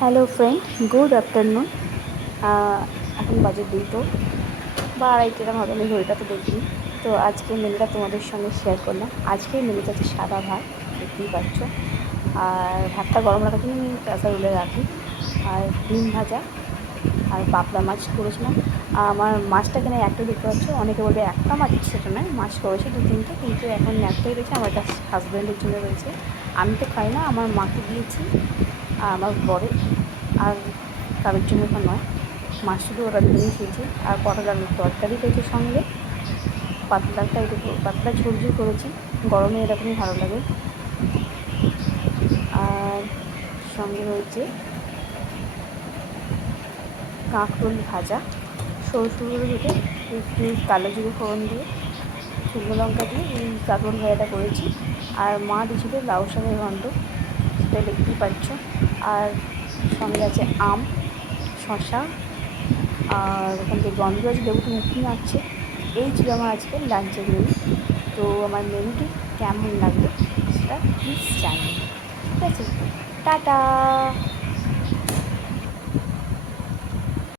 Hello friend, good afternoon. এখন বাজে 2টো বা 2:30 এরকম হবে, আমি ঘড়িটা তো দেখিনি। তো আজকে মেনুটা তোমাদের সঙ্গে শেয়ার করলাম। আজকের মেনুতে আছে সাদা ভাত, দেখতেই পাচ্ছ। আর ভাতটা গরম রাখার জন্য আমি প্রেসার উলে রাখি। আর ডিম ভাজা আর পাবদা মাছ করেছিলাম। আমার মাছটা এখানে একটাই দেখতে পাচ্ছ। অনেকে বলবে একটা মাছ, সেটা নয়, মাছ করেছি 2-3টে, কিন্তু এখন একটাই রয়েছে। আমার একটা হাজব্যান্ডের জন্য রয়েছে। আমি তো খাই না, আমার মাকে দিয়েছি আর আমার বরের, আর কারোর জন্য তো নয়। মাছ শুধু ওরা দুজনেই খেয়েছে। আর পটল আলুর তরকারি রয়েছে সঙ্গে, পাতলাটা একটু পাতলা ঝোল করেছি, গরমে এরকমই ভালো লাগে। আর সঙ্গে রয়েছে কাঁকরোল ভাজা, সরু সরু করে কেটে একটু কালো জিরে ফোড়ন দিয়ে শুকনো লঙ্কা দিয়ে এই কাঁকরোল ভাজাটা করেছি। আর মা দিয়েছিল লাউ শাকের ঘন্ট, সেটা দেখতেই পাচ্ছ। আর সঙ্গে আছে আম, শশা, আর ওখান থেকে গন্ধ আছে, লেবুটি মুখি আসছে। এই ছিল আমার আজকের লাঞ্চের মেনু। তো আমার মেনুটি কেমন লাগলো সেটা প্লিজ জানিও, ঠিক আছে? টাটা।